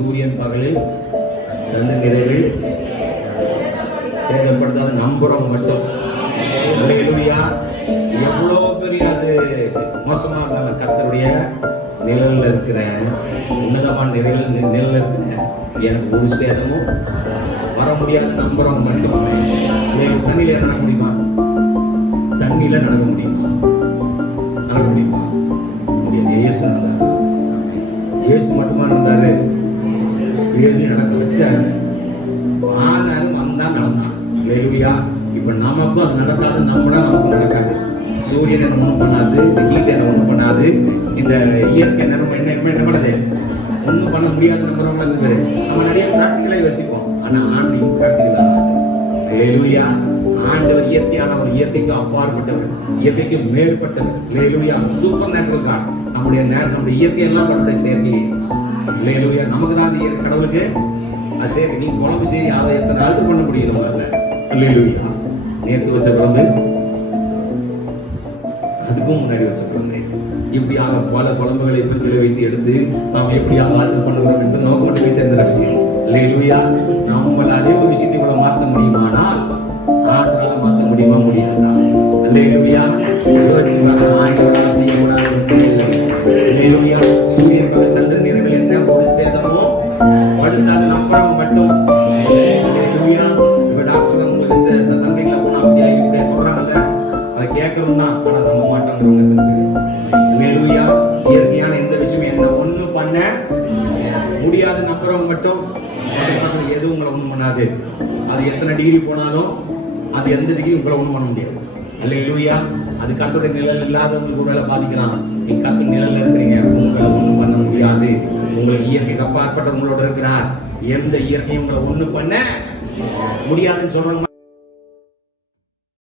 சூரியன் பகலில் சந்திரன் இரவில் சேதப்படுத்தாத நம்புறவங்க மட்டும். அல்லேலூயா. எவ்வளோ பெரிய அது மோசமா இருந்தாலும் கர்த்தருடைய நிழல்ல இருக்கிறேன், உன்னதமான நிழல்ல இருக்கிறேன், எனக்கு ஒரு சேதமும் வர முடியாது நம்புறவங்க மட்டும். தண்ணியில நடக்க முடியுமா? தண்ணியில நடக்க முடியுமா? நடக்க முடியுமா? முடியாது. இயேசு நடந்தாரு. இயேசு மட்டுமா இருந்தாரு? நடக்க வச்சாரு. ஆனாலும் வந்தான் நடந்தான். அல்லேலூயா. இப்ப நமக்கும் அது நடக்காது. நம்மளா நமக்கும் நடக்காது. சூரியன் என்ன ஒண்ணும் பண்ணாது, இந்த ஹீட் என்ன ஒண்ணும் பண்ணாது, இந்த இயற்கை நிறம என்ன பண்ணுது, ஒண்ணும் பண்ண முடியாது. நம்புறவங்க பேரு நம்ம நிறைய பிராக்டிகலா யோசிப்போம். ஆனா ஆண்டு பிராக்டிகலா. அல்லேலூயா. ஆண்டவர் இயற்கையானவர், இயற்கைக்கு அப்பாற்பட்டவர், இயற்கைக்கு மேற்பட்டவர். அல்லேலூயா. Supernatural God. நம்முடைய இயற்கையெல்லாம் கடவுளுடைய செயற்கை. அல்லேலூயா. நமக்கு தான் அந்த இயற்கை கடவுளுக்கு அது சரி. நீ குழம்பு சரி அதை எத்தனை ஆல்டர் பண்ண முடியும் நம்மளால. அல்லேலூயா. நேற்று வச்ச குழம்பு, அதுக்கும் முன்னாடி வச்ச குழம்பு, இப்படியாக பல குழம்புகளை பிரிட்ஜில் வைத்து எடுத்து நாம் எப்படியாக ஆல்டர் பண்ணுகிறோம் என்று நமக்கு மட்டும் வைத்திருந்த விஷயம். அல்லேலூயா. நம்மளால் அதே ஒரு விஷயத்தை கூட மாற்ற முடியுமானால் ஆண்டவரால மாற்ற முடியுமா? முடியாதா? அல்லேலூயா. ஆண்டவரால் செய்யக்கூடாது. அல்லேலூயா. சூரியன் பகல் சந்திரன் இரவில் என்ன ஒரு சேதமோ படுத்தாத நம்புறவங்க மட்டும். அல்லேலூயா. இப்ப டாக்டர் உங்களுக்கு சண்டைக்குள்ள போனா அப்படியா இப்படியா சொல்றாங்கல்ல, அதை கேட்கறோம் தான், ஆனா நம்ப மாட்டோங்கிறவங்க. அல்லேலூயா. இயற்கையான எந்த விஷயம் என்ன ஒண்ணும் பண்ண முடியாது நம்புறவங்க மட்டும். எது உங்களை ஒண்ணும் பண்ணாது. அது எத்தனை டிகிரி போனாலும், அது எந்த டிகிரி உங்களை ஒண்ணும் பண்ண முடியாது. அல்லேலூயா. அது கர்த்தருடைய நிழல் இல்லாதவங்களுக்கு ஒருவேளை பாதிக்கலாம். நீங்க கர்த்தர் நிழல்ல இருக்கிறீங்க, உங்களை ஒண்ணும் பண்ண முடியாது. உங்களுக்கு இயற்கைக்கு அப்பாற்பட்ட உங்களோட இருக்கிறார். எந்த இயற்கையும் உங்களை ஒண்ணும் பண்ண முடியாதுன்னு சொல்றாங்க.